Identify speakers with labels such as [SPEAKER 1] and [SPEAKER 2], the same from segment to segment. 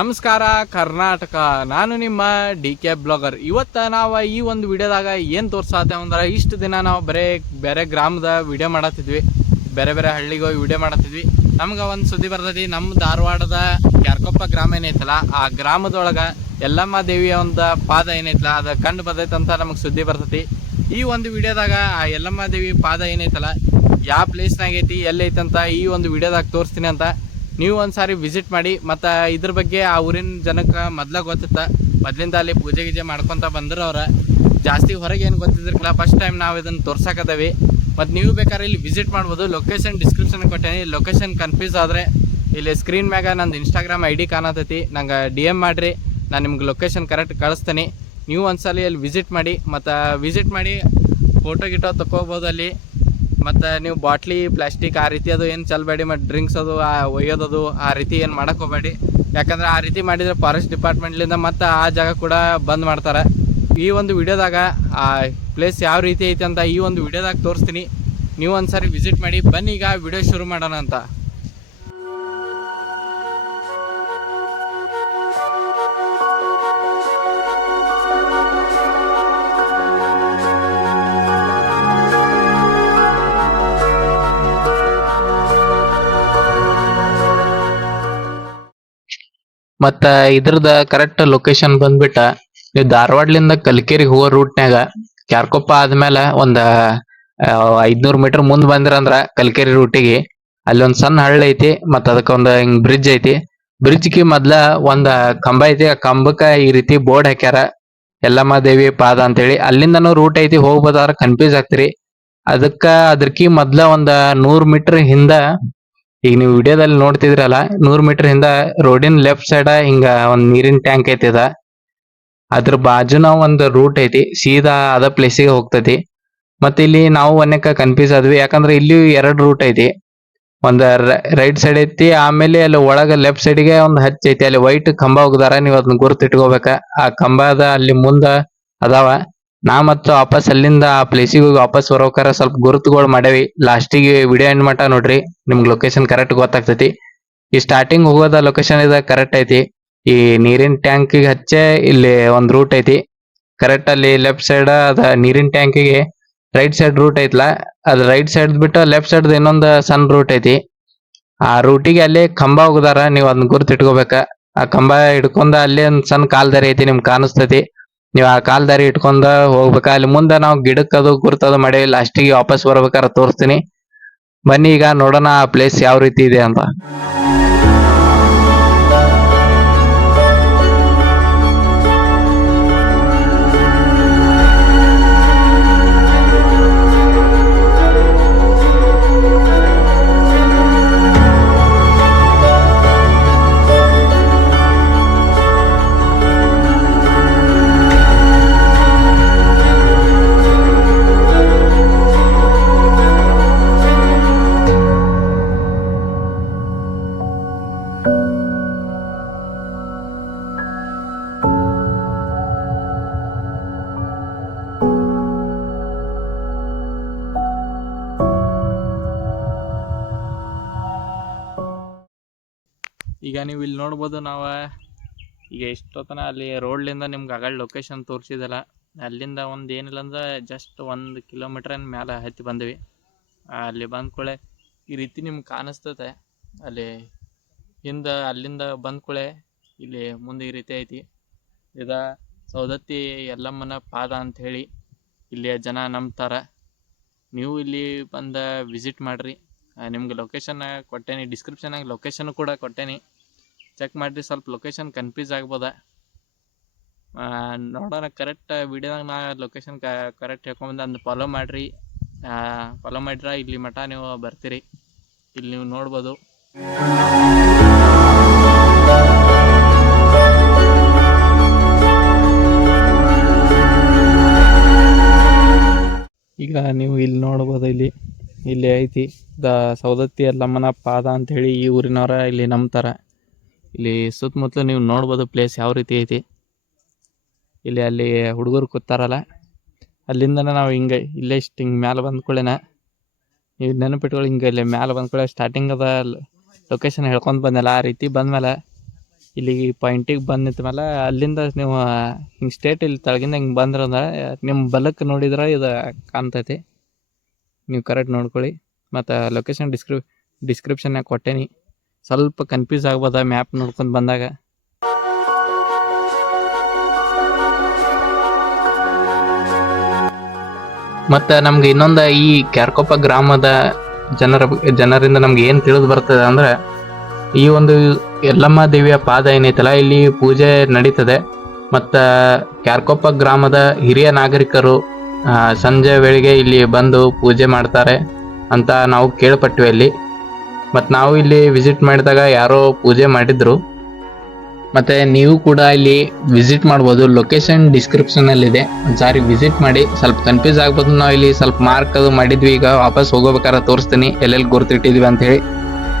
[SPEAKER 1] ನಮಸ್ಕಾರ, ಕರ್ನಾಟಕ. ನಾನು ನಿಮ್ಮ ಡಿ ಕೆ ಬ್ಲಾಗರ್. ಇವತ್ತು ನಾವು ಈ ಒಂದು ವಿಡಿಯೋದಾಗ ಏನು ತೋರ್ಸಾತೇವೆ ಅಂದ್ರೆ, ಇಷ್ಟು ದಿನ ನಾವು ಬರೇ, ಬೇರೆ ಗ್ರಾಮದ ವಿಡಿಯೋ ಮಾಡತ್ತಿದ್ವಿ ಬೇರೆ ಬೇರೆ ಹಳ್ಳಿಗೆ ಹೋಗಿ ವಿಡಿಯೋ ಮಾಡತ್ತಿದ್ವಿ ನಮ್ಗೆ ಒಂದು ಸುದ್ದಿ ಬರ್ತೈತಿ ನಮ್ಮ ಧಾರವಾಡದ ಕ್ಯಾರ್ಕೊಪ್ಪ ಗ್ರಾಮ ಏನೈತಲ್ಲ, ಆ ಗ್ರಾಮದೊಳಗೆ ಯಲ್ಲಮ್ಮ ದೇವಿಯ ಒಂದು ಪಾದ ಏನೈತಲ್ಲ, ಅದು ಕಂಡು ಬರ್ತೈತೆ ಅಂತ ನಮಗೆ ಸುದ್ದಿ ಬರ್ತೈತಿ. ಈ ಒಂದು ವಿಡಿಯೋದಾಗ ಆ ಯಲ್ಲಮ್ಮ ದೇವಿ ಪಾದ ಏನೈತಲ್ಲ, ಯಾವ ಪ್ಲೇಸ್ನಾಗೈತಿ ಎಲ್ಲೈತಂತ ಈ ಒಂದು ವಿಡಿಯೋದಾಗ ತೋರಿಸ್ತೀನಿ ಅಂತ. ನೀವು ಒಂದ್ಸಾರಿ ವಿಸಿಟ್ ಮಾಡಿ, ಮತ್ತು ಇದ್ರ ಬಗ್ಗೆ ಆ ಊರಿನ ಜನಕ್ಕೆ ಮೊದ್ಲ ಗೊತ್ತಿತ್ತ. ಮೊದಲಿಂದ ಅಲ್ಲಿ ಪೂಜೆ ಗೀಜೆ ಮಾಡ್ಕೊತ ಬಂದ್ರೆ ಅವ್ರ. ಜಾಸ್ತಿ ಹೊರಗೆ ಏನು ಗೊತ್ತಿದ್ರಲ್ಲ ಫಸ್ಟ್ ಟೈಮ್ ನಾವು ಇದನ್ನು ತೋರ್ಸಕತ್ತೇವಿ ಮತ್ತು ನೀವು ಬೇಕಾದ್ರೆ ಇಲ್ಲಿ ವಿಸಿಟ್ ಮಾಡ್ಬೋದು. ಲೊಕೇಶನ್ ಡಿಸ್ಕ್ರಿಪ್ಷನ್ ಕೊಟ್ಟೇನಿ. ಲೊಕೇಶನ್ ಕನ್ಫ್ಯೂಸ್ ಆದರೆ ಇಲ್ಲಿ ಸ್ಕ್ರೀನ್ ಮ್ಯಾಗ ನಂದು ಇನ್ಸ್ಟಾಗ್ರಾಮ್ ಐ ಡಿ ಕಾಣತೈತಿ. ನಂಗೆ ಡಿ ಎಂ ಮಾಡಿರಿ. ನಾನು ನಿಮ್ಗೆ ಲೊಕೇಶನ್ ಕರೆಕ್ಟ್ ಕಳಿಸ್ತೀನಿ. ನೀವು ಒಂದ್ಸಲ ಅಲ್ಲಿ ವಿಸಿಟ್ ಮಾಡಿ, ಮತ್ತು ವಿಸಿಟ್ ಮಾಡಿ ಫೋಟೋ ಗಿಟೋ ತಗೋಬೋದು ಅಲ್ಲಿ. ಮತ್ತು ನೀವು ಬಾಟ್ಲಿ, ಪ್ಲಾಸ್ಟಿಕ್ ಆ ರೀತಿ ಅದು ಏನು ಚಲ್ಬೇಡಿ, ಮತ್ತು ಡ್ರಿಂಕ್ಸ್ ಅದು ಒಯ್ಯೋದದು ಆ ರೀತಿ ಏನು ಮಾಡಕ್ಕೆ ಹೋಗಬೇಡಿ. ಯಾಕಂದ್ರೆ ಆ ರೀತಿ ಮಾಡಿದರೆ ಫಾರೆಸ್ಟ್ ಡಿಪಾರ್ಟ್ಮೆಂಟ್ಲಿಂದ ಮತ್ತು ಆ ಜಾಗ ಕೂಡ ಬಂದ್ ಮಾಡ್ತಾರೆ. ಈ ಒಂದು ವಿಡಿಯೋದಾಗ, ಆ ಪ್ಲೇಸ್ ಯಾವ ರೀತಿ ಐತೆ ಅಂತ ಈ ಒಂದು ವಿಡಿಯೋದಾಗ ತೋರಿಸ್ತೀನಿ. ನೀವು ಒಂದ್ಸರಿ ವಿಸಿಟ್ ಮಾಡಿ, ಬನ್ನಿ ಈಗ ವಿಡಿಯೋ ಶುರು ಮಾಡೋಣ ಅಂತ. ಮತ್ತ ಇದ್ರದ ಕರೆಕ್ಟ್ ಲೊಕೇಶನ್ ಬಂದ್ಬಿಟ್ಟ, ನೀವು ಧಾರವಾಡ್ಲಿಂದ ಕಲ್ಕೇರಿಗೆ ಹೋಗೋ ರೂಟ್ನ್ಯಾಗ ಕ್ಯಾರ್ಕೊಪ್ಪ ಆದ್ಮೇಲೆ ಒಂದ ಐದ್ನೂರ್ ಮೀಟರ್ ಮುಂದ್ ಬಂದ್ರಂದ್ರ ಕಲ್ಕೇರಿ ರೂಟಿಗೆ ಅಲ್ಲಿ ಒಂದ್ ಸಣ್ಣ ಹಳ್ಳಿ ಐತಿ, ಮತ್ತ ಅದಕ್ಕ ಒಂದ್ ಹಿಂಗ್ ಬ್ರಿಡ್ಜ್ ಐತಿ. ಬ್ರಿಡ್ಜ್ಗೆ ಮೊದ್ಲ ಒಂದ ಕಂಬ ಐತಿ, ಆ ಕಂಬಕ್ಕ ಈ ರೀತಿ ಬೋರ್ಡ್ ಹಾಕ್ಯಾರ. ಎಲ್ಲಮ್ಮ ದೇವಿ ಪಾದ ಅಂತೇಳಿ. ಅಲ್ಲಿಂದನೂ ರೂಟ್ ಐತಿ, ಹೋಗ್ಬೋದಾದ್ರ ಕನ್ಫ್ಯೂಸ್ ಆಗ್ತಿರಿ. ಅದಕ್ಕ ಅದಕ್ಕಿ ಮೊದ್ಲ ಒಂದ ನೂರ್ ಮೀಟರ್ ಹಿಂದ ಈಗ ನೀವು ವಿಡಿಯೋದಲ್ಲಿ ನೋಡ್ತಿದ್ರಲ್ಲ, ನೂರು ಮೀಟರ್ ಹಿಂದ ರೋಡಿನ ಲೆಫ್ಟ್ ಸೈಡ್ ಹಿಂಗ ಒಂದ್ ನೀರಿನ ಟ್ಯಾಂಕ್ ಐತಿ ಅದ. ಅದ್ರ ಬಾಜುನ ಒಂದು ರೂಟ್ ಐತಿ, ಸೀದಾ ಅದ ಪ್ಲೇಸಿಗೆ ಹೋಗ್ತೈತಿ. ಮತ್ತೆ ಇಲ್ಲಿ ನಾವು ಒನ್ಯಕ್ಕ ಕನ್ಫ್ಯೂಸ್ ಆದ್ವಿ, ಯಾಕಂದ್ರೆ ಇಲ್ಲಿ ಎರಡು ರೂಟ್ ಐತಿ. ಒಂದ್ ರೈಟ್ ಸೈಡ್ ಐತಿ, ಆಮೇಲೆ ಅಲ್ಲಿ ಒಳಗ ಲೆಫ್ಟ್ ಸೈಡ್ಗೆ ಒಂದ್ ಹಚ್ ಐತಿ, ಅಲ್ಲಿ ವೈಟ್ ಕಂಬ ಹೋಗ್ದಾರ, ನೀವು ಅದನ್ನ ಗುರುತಿಟ್ಕೋಬೇಕ ಆ ಅದ ಅಲ್ಲಿ ಮುಂದ ಅದಾವ. ನಾ ಮತ್ತು ವಾಪಸ್ ಅಲ್ಲಿಂದ ಆ ಪ್ಲೇಸಿಗೆ ಹೋಗಿ ವಾಪಸ್ ಬರೋಕಾರ ಸ್ವಲ್ಪ ಗುರುತುಗಳು ಮಾಡೇವಿ. ಲಾಸ್ಟಿಗೆ ವಿಡಿಯೋ ಎಂಡ್ ಮಟ ನೋಡ್ರಿ, ನಿಮ್ಗೆ ಲೊಕೇಶನ್ ಕರೆಕ್ಟ್ ಗೊತ್ತಾಗ್ತೈತಿ. ಈ ಸ್ಟಾರ್ಟಿಂಗ್ ಹೋಗೋದ ಲೊಕೇಶನ್ ಇದ ಕರೆಕ್ಟ್ ಐತಿ. ಈ ನೀರಿನ ಟ್ಯಾಂಕ್ ಹಚ್ಚೆ ಇಲ್ಲಿ ಒಂದು ರೂಟ್ ಐತಿ. ಕರೆಕ್ಟ್ ಅಲ್ಲಿ ಲೆಫ್ಟ್ ಸೈಡ್ ಅದ ನೀರಿನ ಟ್ಯಾಂಕಿಗೆ ರೈಟ್ ಸೈಡ್ ರೂಟ್ ಐತ್ಲ. ಅದ್ ರೈಟ್ ಸೈಡ್ ಬಿಟ್ಟು ಲೆಫ್ಟ್ ಸೈಡ್ ಇನ್ನೊಂದು ಸಣ್ಣ ರೂಟ್ ಐತಿ. ಆ ರೂಟಿಗೆ ಅಲ್ಲಿ ಕಂಬ ಹೋಗದಾರ, ನೀವ್ ಅದನ್ನ ಗುರುತು ಇಟ್ಕೋಬೇಕ. ಆ ಕಂಬ ಹಿಡ್ಕೊಂಡ ಅಲ್ಲಿ ಒಂದ್ ಸಣ್ಣ ಕಾಲ್ದಾರಿ ಐತಿ, ನಿಮ್ಗೆ ಕಾಣಿಸ್ತೈತಿ. ನೀವ್ ಆ ಕಾಲ್ ದಾರಿ ಇಟ್ಕೊಂಡ ಹೋಗ್ಬೇಕ. ಅಲ್ಲಿ ಮುಂದ ನಾವು ಗಿಡಕ್ ಅದು ಮಡೆ ಮಾಡೇವಿ ಲಾಸ್ಟಿಗೆ ವಾಪಸ್ ಬರ್ಬೇಕಾರ ತೋರಿಸ್ತೀನಿ. ಬನ್ನಿ ಈಗ ನೋಡೋಣ ಆ ಪ್ಲೇಸ್ ಯಾವ ರೀತಿ ಇದೆ ಅಂತ. ಈಗ ನೀವು ಇಲ್ಲಿ ನೋಡ್ಬೋದು ನಾವು ಈಗ ಎಷ್ಟೊತ್ತನ ಅಲ್ಲಿ ರೋಡ್ಲಿಂದ ನಿಮ್ಗೆ ಆಗಳ ಲೊಕೇಶನ್ ತೋರಿಸಿದಲ್ಲ. ಅಲ್ಲಿಂದ ಒಂದು ಏನಿಲ್ಲ ಅಂದ್ರೆ ಜಸ್ಟ್ ಒಂದು ಕಿಲೋಮೀಟ್ರನ್ ಮೇಲೆ ಹತ್ತಿ ಬಂದ್ವಿ. ಅಲ್ಲಿ ಬಂದ ಕೂಳೆ ಈ ರೀತಿ ನಿಮ್ಗೆ ಕಾಣಿಸ್ತದೆ ಅಲ್ಲಿ ಹಿಂದೆ ಅಲ್ಲಿಂದ ಬಂದ ಕೂಳೆ ಇಲ್ಲಿ ಮುಂದೆ ಈ ರೀತಿ ಐತಿ. ಇದ ಸೌದತ್ತಿ ಎಲ್ಲಮ್ಮನ ಪಾದ ಹೇಳಿ ಇಲ್ಲಿಯ ಜನ ನಂಬ್ತಾರೆ. ನೀವು ಇಲ್ಲಿ ಬಂದ ವಿಸಿಟ್ ಮಾಡಿರಿ. ನಿಮ್ಗೆ ಲೊಕೇಶನ್ ಕೊಟ್ಟೇನಿ ಡಿಸ್ಕ್ರಿಪ್ಷನಾಗ ಲೊಕೇಶನ್ ಕೂಡ ಕೊಟ್ಟೇನಿ. ಚೆಕ್ ಮಾಡಿರಿ, ಸ್ವಲ್ಪ ಲೊಕೇಶನ್ ಕನ್ಫ್ಯೂಸ್ ಆಗ್ಬೋದ. ನೋಡೋಣ ಕರೆಕ್ಟ್ ವಿಡಿಯೋದಾಗ ನಾ ಲೊಕೇಶನ್ ಕರೆಕ್ಟ್ ಹೇಳ್ಕೊಂಬಂದ, ಅದನ್ನ ಫಾಲೋ ಮಾಡಿರಿ. ಫಾಲೋ ಮಾಡಿರ ಇಲ್ಲಿ ಮಠ ನೀವು ಬರ್ತೀರಿ. ಇಲ್ಲಿ ನೀವು ನೋಡ್ಬೋದು. ಈಗ ನೀವು ಇಲ್ಲಿ ನೋಡ್ಬೋದು, ಇಲ್ಲಿ ಇಲ್ಲಿ ಐತಿ. ದ ಸೌದತ್ತಿ ಅಲ್ಲಮ್ಮನ ಪಾದ ಹೇಳಿ ಈ ಊರಿನವರ ಇಲ್ಲಿ ನಂಬ್ತಾರ. ಇಲ್ಲಿ ಸುತ್ತಮುತ್ತಲು ನೀವು ನೋಡ್ಬೋದು ಪ್ಲೇಸ್ ಯಾವ ರೀತಿ ಐತಿ. ಇಲ್ಲಿ ಅಲ್ಲಿ ಹುಡುಗರು ಕೂತಾರಲ್ಲ. ಅಲ್ಲಿಂದನೇ ನಾವು ಹಿಂಗೆ, ಇಲ್ಲೇ ಇಷ್ಟು ಹಿಂಗೆ ಮ್ಯಾಲೆ ಬಂದ್ಕೊಳ್ಳೇನ ನೀವು ನೆನಪಿಟ್ಕೊಳ್ಳಿ, ಹಿಂಗೆ ಇಲ್ಲಿ ಮ್ಯಾಲೆ ಬಂದ್ಕೊಳ್ಳೋ ಸ್ಟಾರ್ಟಿಂಗ್ ಅದ ಲೊಕೇಶನ್ ಹೇಳ್ಕೊಂಡು ಬಂದಲ್ಲ. ಆ ರೀತಿ ಬಂದಮೇಲೆ ಇಲ್ಲಿ ಪಾಯಿಂಟಿಗೆ ಬಂದು ನಿಂತ ಮೇಲೆ ಅಲ್ಲಿಂದ ನೀವು ಹಿಂಗೆ ಸ್ಟೇಟ್ ಇಲ್ಲಿ ತಳಗಿಂದ ಹಿಂಗೆ ಬಂದ್ರೆ ನಿಮ್ಮ ಬಲಕ್ಕೆ ನೋಡಿದ್ರೆ ಇದು ಕಾಣ್ತೈತಿ. ನೀವು ಕರೆಕ್ಟ್ ನೋಡ್ಕೊಳ್ಳಿ. ಮತ್ತು ಲೊಕೇಶನ್ ಡಿಸ್ಕ್ರಿ ಡಿಸ್ಕ್ರಿಪ್ಷನ್ನಾಗ ಕೊಟ್ಟೇನಿ. ಸ್ವಲ್ಪ ಕನ್ಫ್ಯೂಸ್ ಆಗ್ಬೋದ ಮ್ಯಾಪ್ ನೋಡ್ಕೊಂಡು ಬಂದಾಗ? ಮತ್ತು ನಮ್ಗೆ ಇನ್ನೊಂದು ಈ ಕ್ಯಾರ್ಕೊಪ್ಪ ಗ್ರಾಮದ ಜನರ ಜನರಿಂದ ನಮ್ಗೆ ಏನು ತಿಳಿದು ಬರ್ತದೆ ಅಂದರೆ, ಈ ಒಂದು ಯಲ್ಲಮ್ಮ ದೇವಿಯ ಪಾದ ಏನೈತಲ್ಲ, ಇಲ್ಲಿ ಪೂಜೆ ನಡೀತದೆ. ಮತ್ತು ಕ್ಯಾರ್ಕೊಪ್ಪ ಗ್ರಾಮದ ಹಿರಿಯ ನಾಗರಿಕರು ಸಂಜೆ ವೇಳೆಗೆ ಇಲ್ಲಿ ಬಂದು ಪೂಜೆ ಮಾಡ್ತಾರೆ ಅಂತ ನಾವು ಕೇಳ್ಪಟ್ವಿ ಅಲ್ಲಿ. ಮತ್ತು ನಾವು ಇಲ್ಲಿ ವಿಸಿಟ್ ಮಾಡಿದಾಗ ಯಾರೋ ಪೂಜೆ ಮಾಡಿದ್ರು. ಮತ್ತೆ ನೀವು ಕೂಡ ಇಲ್ಲಿ ವಿಸಿಟ್ ಮಾಡ್ಬೋದು. ಲೊಕೇಶನ್ ಡಿಸ್ಕ್ರಿಪ್ಷನ್ ಅಲ್ಲಿ ಇದೆ ಒಂದ್ಸಾರಿ ವಿಸಿಟ್ ಮಾಡಿ. ಸ್ವಲ್ಪ ಕನ್ಫ್ಯೂಸ್ ಆಗ್ಬೋದು. ನಾವು ಇಲ್ಲಿ ಸ್ವಲ್ಪ ಮಾರ್ಕ್ ಅದು ಮಾಡಿದ್ವಿ. ಈಗ ವಾಪಸ್ ಹೋಗೋಬೇಕಾದ್ರೆ ತೋರಿಸ್ತೀನಿ. ಎಲ್ಲೆಲ್ಲಿ ಗುರುತಿಟ್ಟಿದ್ವಿ ಅಂತ ಹೇಳಿ.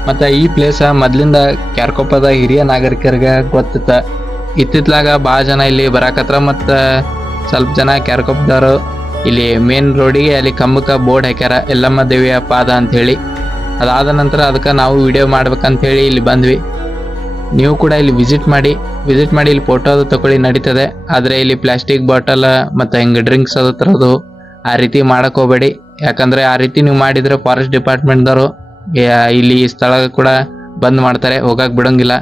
[SPEAKER 1] ಮತ್ತೆ ಈ ಪ್ಲೇಸ ಮೊದ್ಲಿಂದ ಕ್ಯಾರ್ಕೊಪ್ಪದ ಹಿರಿಯ ನಾಗರಿಕರಿಗೆ ಗೊತ್ತಿತ್ತ. ಇತ್ತಿತ್ಲಾಗ ಭಾಳ ಜನ ಇಲ್ಲಿ ಬರಾಕತ್ರ ಮತ್ತು ಸ್ವಲ್ಪ ಜನ ಕ್ಯಾರ್ಕೊಪ್ಪದವರು ಇಲ್ಲಿ ಮೇನ್ ರೋಡಿಗೆ ಅಲ್ಲಿ ಕಂಬಕ್ಕೆ ಬೋರ್ಡ್ ಹಾಕ್ಯಾರ. ಎಲ್ಲಮ್ಮ ದೇವಿಯ ಪಾದ ಅಂತ ಹೇಳಿ. ಅದಾದ ನಂತರ ಅದಕ್ಕೆ ನಾವು ವಿಡಿಯೋ ಮಾಡ್ಬೇಕಂತ ಹೇಳಿ ಇಲ್ಲಿ ಬಂದ್ವಿ. ನೀವು ಕೂಡ ಇಲ್ಲಿ ವಿಸಿಟ್ ಮಾಡಿ ವಿಸಿಟ್ ಮಾಡಿ ಇಲ್ಲಿ ಫೋಟೋ ಅದು ತಗೊಳ್ಳಿ, ನಡೀತದೆ. ಆದರೆ ಇಲ್ಲಿ ಪ್ಲಾಸ್ಟಿಕ್ ಬಾಟಲ್ ಮತ್ತು ಹೆಂಗೆ ಡ್ರಿಂಕ್ಸ್ ಅದು ತರೋದು ಆ ರೀತಿ ಮಾಡಕ್ಕೆ ಹೋಗಬೇಡಿ. ಯಾಕಂದ್ರೆ ಆ ರೀತಿ ನೀವು ಮಾಡಿದ್ರೆ ಫಾರೆಸ್ಟ್ ಡಿಪಾರ್ಟ್ಮೆಂಟ್ದವರು ಇಲ್ಲಿ ಈ ಸ್ಥಳ ಕೂಡ ಬಂದ್ ಮಾಡ್ತಾರೆ ಹೋಗಕ್ಕೆ ಬಿಡೋಂಗಿಲ್ಲ.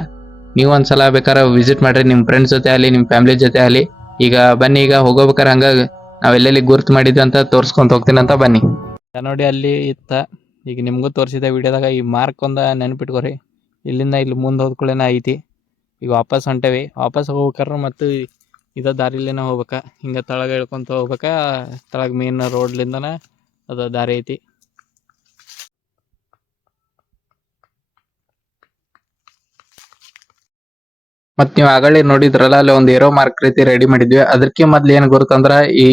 [SPEAKER 1] ನೀವು ಒಂದ್ಸಲ ಬೇಕಾದ್ರೆ ವಿಸಿಟ್ ಮಾಡಿರಿ ನಿಮ್ಮ ಫ್ರೆಂಡ್ಸ್ ಜೊತೆ ಆಗಲಿ ನಿಮ್ಮ ಫ್ಯಾಮಿಲಿ ಜೊತೆ ಆಗಲಿ. ಈಗ ಬನ್ನಿ, ಈಗ ಹೋಗೋಬೇಕಾರೆ ಹಂಗಾಗಿ ನಾವೆಲ್ಲೆಲ್ಲಿ ಗುರ್ತು ಮಾಡಿದ್ವಿ ಅಂತ ತೋರಿಸ್ಕೊಂತ ಹೋಗ್ತೀನಿ ಅಂತ ಬನ್ನಿ. ನೋಡಿ ಅಲ್ಲಿ ಇತ್ತ. ಈಗ ನಿಮಗೂ ತೋರಿಸಿದ ವಿಡಿಯೋದಾಗ ಈ ಮಾರ್ಕ್ ಒಂದು ನೆನ್ಪಿಟ್ಕೋರಿ. ಇಲ್ಲಿಂದ ಇಲ್ಲಿ ಮುಂದೆ ಹೋದ್ಕೊಳ್ಳೇನ ಐತಿ. ಈಗ ವಾಪಸ್ ಹೊಂಟೇವಿ. ವಾಪಸ್ ಹೋಗ್ಬೇಕಾರ ಮತ್ತು ಇದ ದಾರಿಲೇನ ಹೋಗ್ಬೇಕಾ. ಹಿಂಗೆ ತಳಗ ಇಳ್ಕೊತ ಹೋಗ್ಬೇಕಾ. ತಳಗ ಮೇನ್ ರೋಡ್ಲಿಂದನ ಅದು ದಾರಿ ಐತಿ. ಮತ್ ನೀವು ಆಗಲೇ ನೋಡಿದ್ರಲ್ಲ, ಅಲ್ಲಿ ಒಂದು ಏರೋ ಮಾರ್ಕ್ ರೀತಿ ರೆಡಿ ಮಾಡಿದ್ವಿ. ಅದಕ್ಕೆ ಮೊದ್ಲು ಏನ್ ಗುರುತಂದ್ರ, ಈ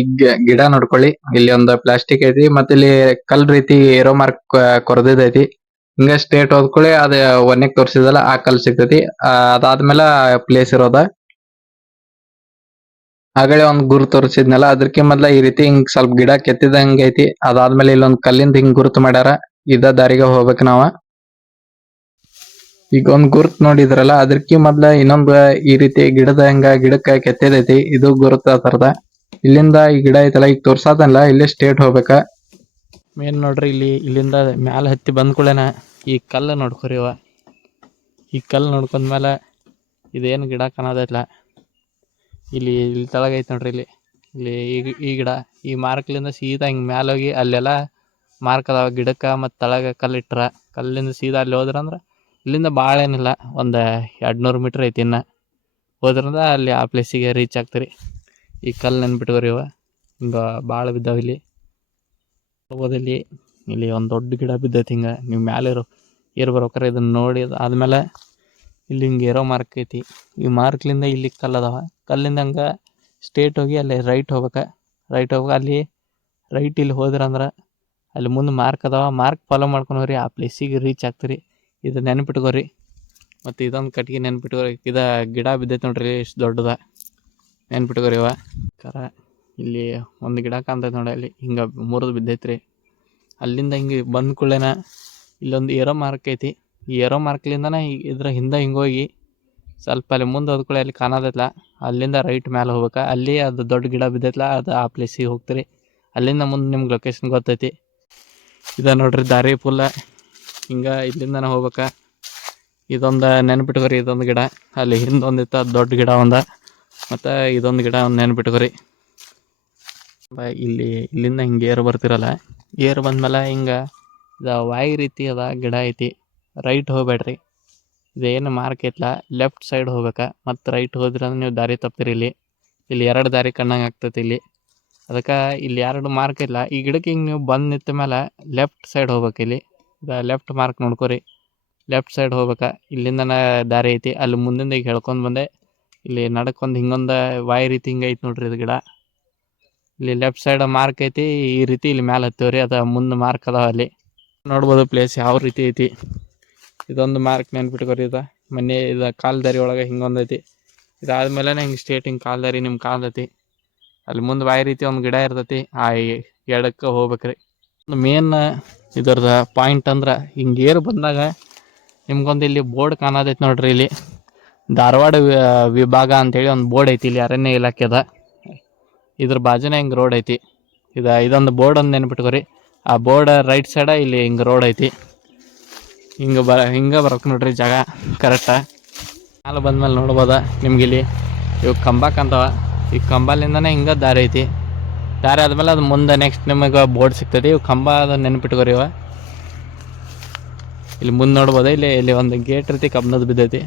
[SPEAKER 1] ಗಿಡ ನೋಡ್ಕೊಳ್ಳಿ. ಇಲ್ಲಿ ಒಂದು ಪ್ಲಾಸ್ಟಿಕ್ ಐತಿ ಮತ್ ಇಲ್ಲಿ ಕಲ್ ರೀತಿ ಏರೋ ಮಾರ್ಕ್ ಕೊರದಿದೈತಿ. ಹಿಂಗ ಸ್ಟೇಟ್ ಹೋದ್ಕೊಳ್ಳಿ ಅದ ಒನ್ನೆ ತೋರ್ಸಿದಲ್ಲ, ಆ ಕಲ್ ಸಿಗ್ತೈತಿ. ಅದಾದ್ಮೇಲೆ ಪ್ಲೇಸ್ ಇರೋದ. ಆಗಲೇ ಒಂದ್ ಗುರು ತೋರಿಸಿದ್ನಲ್ಲ ಅದಕ್ಕೆ ಮೊದ್ಲ ಈ ರೀತಿ ಹಿಂಗ್ ಸ್ವಲ್ಪ ಗಿಡ ಕೆತ್ತಿದಂಗ ಐತಿ. ಅದಾದ್ಮೇಲೆ ಇಲ್ಲೊಂದ್ ಕಲ್ಲಿಂದ ಹಿಂಗ್ ಗುರುತು ಮಾಡ್ಯಾರ. ಇದ ದಾರಿಗೆ ಹೋಗ್ಬೇಕು ನಾವ. ಈಗ ಒಂದ್ ಗುರುತ್ ನೋಡಿದ್ರಲ್ಲ ಅದಕ್ಕೆ ಮೊದ್ಲ ಇನ್ನೊಂದ್ ಈ ರೀತಿ ಗಿಡದ ಹಂಗ ಗಿಡಕ್ಕ ಕೆತ್ತೈತಿ ಇದು ಗುರುತ ತರದ. ಇಲ್ಲಿಂದ ಈ ಗಿಡ ಐತಲ್ಲ, ಈಗ ತೋರ್ಸಾದಲ್ಲ ಇಲ್ಲೇ ಸ್ಟೇಟ್ ಹೋಗ್ಬೇಕ. ಮೇನ್ ನೋಡ್ರಿ ಇಲ್ಲಿ, ಇಲ್ಲಿಂದ ಮ್ಯಾಲ ಹತ್ತಿ ಬಂದ್ಕೊಳ್ಳೇನ ಈ ಕಲ್ಲು ನೋಡ್ಕೊರಿ ಇವ ಈ ಕಲ್ಲು ನೋಡ್ಕೊಂಡ್ಮೇಲೆ ಇದೇನು ಗಿಡ ಕಾಣೋದಿಲ್ಲ ಇಲ್ಲಿ ಇಲ್ಲಿ ತಳಗೈತ್ ನೋಡ್ರಿ ಇಲ್ಲಿ. ಇಲ್ಲಿ ಈ ಗಿಡ, ಈ ಮಾರ್ಕ್ಲಿಂದ ಸೀದಾ ಹಿಂಗ್ ಮ್ಯಾಲ ಹೋಗಿ ಅಲ್ಲೆಲ್ಲ ಮಾರ್ಕ್ ಅದಾವ, ಗಿಡಕ್ಕ ಮತ್ತು ತಳಗ ಕಲ್ಲಿಟ್ರ ಕಲ್ಲಿಂದ ಸೀದಾ ಅಲ್ಲಿ ಹೋದ್ರಂದ್ರ ಇಲ್ಲಿಂದ ಭಾಳ ಏನಿಲ್ಲ, ಒಂದು ಎರಡು ನೂರು ಮೀಟ್ರ್ ಐತಿ ಇನ್ನು. ಹೋದ್ರಿಂದ ಅಲ್ಲಿ ಆ ಪ್ಲೇಸಿಗೆ ರೀಚ್ ಆಗ್ತೀರಿ. ಈ ಕಲ್ಲು ನೆನ್ಬಿಟ್ಟಿವ್ರಿ ಇವ ಹಿಂಗೆ ಭಾಳ ಬಿದ್ದಾವೆ ಇಲ್ಲಿ. ಇಲ್ಲಿ. ಇಲ್ಲಿ ಒಂದು ದೊಡ್ಡ ಗಿಡ ಬಿದ್ದೈತಿ ಹಿಂಗೆ. ನೀವು ಮ್ಯಾಲೆ ಇರೋ, ಏರ್ ಬರ್ಬೇಕಾರೆ ಇದನ್ನು ನೋಡಿ ಆದಮೇಲೆ ಇಲ್ಲಿ ಹಿಂಗೆ ಏರೋ ಮಾರ್ಕ್ ಐತಿ. ಈ ಮಾರ್ಕ್ಲಿಂದ ಇಲ್ಲಿ ಕಲ್ಲು ಅದಾವ. ಕಲ್ಲಿಂದ ಹಂಗೆ ಸ್ಟೇಟ್ ಹೋಗಿ ಅಲ್ಲಿ ರೈಟ್ ಹೋಗ್ಬೇಕು. ರೈಟ್ ಹೋಗಿ ಅಲ್ಲಿ ರೈಟ್ ಇಲ್ಲಿ ಹೋದ್ರಂದ್ರೆ ಅಲ್ಲಿ ಮುಂದೆ ಮಾರ್ಕ್ ಅದಾವ. ಮಾರ್ಕ್ ಫಾಲೋ ಮಾಡ್ಕೊಂಡು ಹೋಗ್ರಿ, ಆ ಪ್ಲೇಸಿಗೆ ರೀಚ್ ಆಗ್ತೀರಿ. ಇದು ನೆನಪಿಟ್ಕೋರಿ. ಮತ್ತು ಇದೊಂದು ಕಟ್ಗೆ ನೆನ್ಪಿಟ್ಕೋರಿ. ಇದ ಗಿಡ ಬಿದ್ದೈತೆ ನೋಡ್ರಿ, ಇಷ್ಟು ದೊಡ್ಡದ. ನೆನ್ಪಿಟ್ಕೋರಿ ಇವ. ಕರ, ಇಲ್ಲಿ ಒಂದು ಗಿಡ ಕಾಣ್ತೈತೆ ನೋಡಿ ಅಲ್ಲಿ. ಹಿಂಗೆ ಮುರಿದು ಬಿದ್ದೈತ್ರಿ. ಅಲ್ಲಿಂದ ಹಿಂಗೆ ಬಂದ ಕೂಡಲೇನ ಇಲ್ಲೊಂದು ಏರೋ ಮಾರ್ಕ್ ಐತಿ. ಈ ಏರೋ ಮಾರ್ಕ್ಲಿಂದನ ಇದ್ರ ಹಿಂದೆ ಹಿಂಗೆ ಹೋಗಿ ಸ್ವಲ್ಪ ಅಲ್ಲಿ ಮುಂದೆ ಹೋದ್ಕೊಳ್ಳಿ ಅಲ್ಲಿ ಕಾಣೋದೈತಲ್ಲ ಅಲ್ಲಿಂದ ರೈಟ್ ಮೇಲೆ ಹೋಗ್ಬೇಕು. ಅಲ್ಲಿ ಅದು ದೊಡ್ಡ ಗಿಡ ಬಿದ್ದೈತಲ್ಲ ಅದು ಆ ಪ್ಲೇಸಿಗೆ ಹೋಗ್ತೀರಿ. ಅಲ್ಲಿಂದ ಮುಂದೆ ನಿಮ್ಗೆ ಲೊಕೇಶನ್ ಗೊತ್ತೈತಿ. ಇದ ನೋಡ್ರಿ ದಾರಿ ಫುಲ್ಲ ಹಿಂಗೆ ಇಲ್ಲಿಂದನ ಹೋಗ್ಬೇಕ. ಇದೊಂದು ನೆನ್ಪಿಟ್ಕೋರಿ, ಇದೊಂದು ಗಿಡ. ಅಲ್ಲಿ ಹಿಂದೆ ಒಂದಿತ್ತು ಅದು ದೊಡ್ಡ ಗಿಡ ಒಂದ. ಮತ್ತು ಇದೊಂದು ಗಿಡ ಒಂದು ನೆನ್ಪಿಟ್ಕೋರಿ. ಇಲ್ಲಿ, ಇಲ್ಲಿಂದ ಹಿಂಗೆ ಏರು ಬರ್ತಿರಲ್ಲ. ಏರು ಬಂದ್ಮೇಲೆ ಹಿಂಗೆ ಇದು ವಾಯಿ ರೀತಿ ಅದ, ಗಿಡ ಐತಿ. ರೈಟ್ ಹೋಗ್ಬೇಡ್ರಿ ಇದೇನು ಮಾರ್ಕ್ ಐತ್ಲ. ಲೆಫ್ಟ್ ಸೈಡ್ ಹೋಗ್ಬೇಕಾ. ಮತ್ತು ರೈಟ್ ಹೋದ್ರೆ ನೀವು ದಾರಿ ತಪ್ಪಿರಿ ಇಲ್ಲಿ. ಇಲ್ಲಿ ಎರಡು ದಾರಿ ಕಣ್ಣಂಗೆ ಆಗ್ತೈತಿ ಇಲ್ಲಿ. ಅದಕ್ಕೆ ಇಲ್ಲಿ ಎರಡು ಮಾರ್ಕ್ ಇಲ್ಲ ಈ ಗಿಡಕ್ಕೆ ಹಿಂಗೆ ನೀವು ಬಂದು ನಿಂತ ಮೇಲೆ ಲೆಫ್ಟ್ ಸೈಡ್ ಹೋಗ್ಬೇಕು ಇಲ್ಲಿ. ಲೆಫ್ಟ್ ಮಾರ್ಕ್ ನೋಡ್ಕೊರಿ. ಲೆಫ್ಟ್ ಸೈಡ್ ಹೋಗ್ಬೇಕಾ. ಇಲ್ಲಿಂದನ ದಾರಿ ಐತಿ. ಅಲ್ಲಿ ಮುಂದಿಂದ ಈಗ ಹೇಳ್ಕೊಂಡು ಬಂದೆ. ಇಲ್ಲಿ ನಡ್ಕೊಂಡು ಹಿಂಗೊಂದು ವಾಯ್ ರೀತಿ ಹಿಂಗೆ ಐತಿ ನೋಡ್ರಿ ಇದು ಗಿಡ. ಇಲ್ಲಿ ಲೆಫ್ಟ್ ಸೈಡ್ ಮಾರ್ಕ್ ಐತಿ. ಈ ರೀತಿ ಇಲ್ಲಿ ಮ್ಯಾಲೆ ಹತ್ತೇವ್ರಿ. ಅದು ಮುಂದೆ ಮಾರ್ಕ್ ಅದಾವ ಅಲ್ಲಿ. ನೋಡ್ಬೋದು ಪ್ಲೇಸ್ ಯಾವ ರೀತಿ ಐತಿ. ಇದೊಂದು ಮಾರ್ಕ್ ನೆನ್ಪಿಟ್ಕೊರಿ ಇದು. ಮೊನ್ನೆ ಇದು ಕಾಲ್ ದಾರಿ ಒಳಗೆ ಹಿಂಗೊಂದು ಐತಿ. ಇದಾದ್ಮೇಲೆ ಹಿಂಗೆ ಸ್ಟೇಟ್ ಹಿಂಗೆ ಕಾಲ್ ದಾರಿ ನಿಮ್ಮ ಕಾಲ್ದೈತಿ ಅಲ್ಲಿ ಮುಂದೆ ಬಾಯಿ ರೀತಿ ಒಂದು ಗಿಡ ಇರ್ತೈತಿ. ಆ ಎಡಕ್ಕೆ ಹೋಗ್ಬೇಕ್ರಿ. ಮೇನ್ ಇದ್ರದ ಪಾಯಿಂಟ್ ಅಂದ್ರೆ ಹಿಂಗೆ ಏರು ಬಂದಾಗ ನಿಮ್ಗೊಂದು ಇಲ್ಲಿ ಬೋರ್ಡ್ ಕಾಣತೈತಿ ನೋಡ್ರಿ ಇಲ್ಲಿ. ಧಾರವಾಡ ವಿಭಾಗ ವಿಭಾಗ ಅಂತೇಳಿ ಒಂದು ಬೋರ್ಡ್ ಐತಿ ಇಲ್ಲಿ ಅರಣ್ಯ ಇಲಾಖೆದ ಇದ್ರ ಬಾಜುನೇ ಹಿಂಗೆ ರೋಡ್ ಐತಿ. ಇದು, ಇದೊಂದು ಬೋರ್ಡ್ ಒಂದು ನೆನ್ಪಿಟ್ಕೋರಿ. ಆ ಬೋರ್ಡ್ ರೈಟ್ ಸೈಡ ಇಲ್ಲಿ ಹಿಂಗೆ ರೋಡ್ ಐತಿ. ಹಿಂಗೆ ಬರ, ಹಿಂಗೆ ಬರಕ್ಕೆ ನೋಡ್ರಿ ಜಾಗ ಕರೆಕ್ಟ ಮ್ಯಾಲ ಬಂದ್ಮೇಲೆ ನೋಡ್ಬೋದ ನಿಮ್ಗೆ ಇಲ್ಲಿ ಇವು ಕಂಬ ಕಾಣ್ತಾವ. ಈ ಕಂಬಲಿಂದನೇ ಹಿಂಗೆ ದಾರಿ ಐತಿ. ದಾರಿ ಆದ್ಮೇಲೆ ಅದು ಮುಂದೆ ನೆಕ್ಸ್ಟ್ ನಿಮಗೆ ಬೋರ್ಡ್ ಸಿಗ್ತದೆ. ಇವು ಕಂಬ ಅದು ನೆನ್ಪಿಟ್ಕೋರಿ ಇವ. ಇಲ್ಲಿ ಮುಂದೆ ನೋಡ್ಬೋದು? ಇಲ್ಲಿ ಇಲ್ಲಿ ಒಂದು ಗೇಟ್ ಇರ್ತಿ ಕಬ್ನದ ಬಿದ್ದೈತಿ.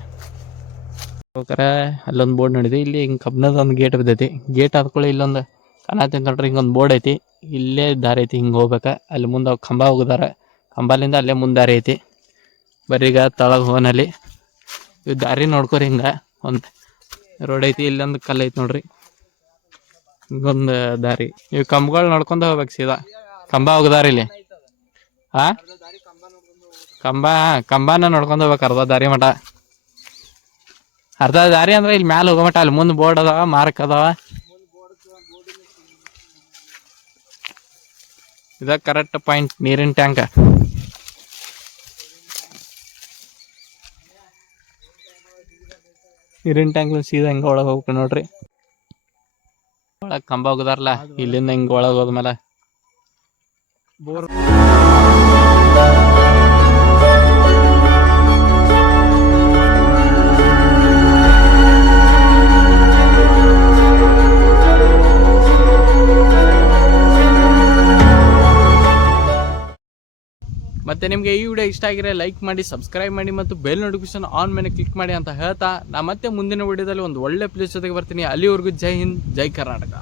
[SPEAKER 1] ಹೋಗ್ತಾರೆ ಅಲ್ಲೊಂದು ಬೋರ್ಡ್ ನೋಡಿದೆ. ಇಲ್ಲಿ ಹಿಂಗೆ ಕಬ್ನದ ಒಂದು ಗೇಟ್ ಬಿದ್ದೈತಿ. ಗೇಟ್ ಆದ್ಕೊಳ್ಳಿ ಇಲ್ಲೊಂದು ಕಾಣತಿ ನೋಡ್ರಿ ಹಿಂಗೊಂದು ಬೋರ್ಡ್ ಐತಿ. ಇಲ್ಲೇ ದಾರಿ ಐತಿ, ಹಿಂಗೆ ಹೋಗ್ಬೇಕ. ಅಲ್ಲಿ ಮುಂದೆ ಕಂಬ ಹೋಗಿದಾರ. ಕಂಬಲಿಂದ ಅಲ್ಲೇ ಮುಂದೆ ದಾರಿ ಐತಿ. ಬರೀಗ ತಳಗ ಹೋನಲ್ಲಿ ಇವು ದಾರಿ ನೋಡ್ಕೊರಿ ಹಿಂಗೆ. ಒಂದು ರೋಡ್ ಐತಿ, ಇಲ್ಲೊಂದು ಕಲ್ಲು ಐತಿ ನೋಡ್ರಿ. ಹಿಂಗೊಂದು ದಾರಿ. ಇವ್ ಕಂಬಗಳು ನಡ್ಕೊಂಡು ಹೋಗ್ಬೇಕು ಸೀದಾ. ಕಂಬ ಹೋಗದಾರಿ ಇಲ್ಲಿ. ಹಾ ಕಂಬ ಕಂಬನ ನೋಡ್ಕೊಂಡ್ ಹೋಗ್ಬೇಕು ಅರ್ಧ ದಾರಿ ಮಠ. ಅರ್ಧ ದಾರಿ ಅಂದ್ರೆ ಇಲ್ಲಿ ಮ್ಯಾಲ ಹೋಗೋ ಅಲ್ಲಿ ಮುಂದೆ ಬೋರ್ಡ್ ಅದಾವ, ಮಾರ್ಕ್ ಅದಾವ. ಇದ ಕರೆಕ್ಟ್ ಪಾಯಿಂಟ್ ನೀರಿನ ಟ್ಯಾಂಕ್. ನೀರಿನ ಟ್ಯಾಂಕ್ ಸೀದಾ ಹೆಂಗ ಒಳಗೆ ಹೋಗ್ಬೇಕು ನೋಡ್ರಿ. ಕಂಬ ಹೋಗದಾರಲ್ಲ ಇಲ್ಲಿಂದ ಹಿಂಗ್ ಒಳಗ್ ಹೋದ್ಮೇಲೆ. ಮತ್ತೆ ನಿಮಗೆ ಈ ವಿಡಿಯೋ ಇಷ್ಟ ಆಗಿದ್ರೆ ಲೈಕ್ ಮಾಡಿ ಸಬ್ಸ್ಕ್ರೈಬ್ ಮಾಡಿ ಮತ್ತು ಬೆಲ್ ನೋಟಿಫಿಕೇಶನ್ ಆನ್ ಮೇಲೆ ಕ್ಲಿಕ್ ಮಾಡಿ ಅಂತ ಹೇಳ್ತಾ, ನಾ ಮತ್ತೆ ಮುಂದಿನ ವಿಡಿಯೋದಲ್ಲಿ ಒಂದು ಒಳ್ಳೆ ಪ್ಲೇಸ್ ಜೊತೆಗೆ ಬರ್ತೀನಿ. ಅಲ್ಲಿವರೆಗೂ ಜೈ ಹಿಂದ್, ಜೈ ಕರ್ನಾಟಕ.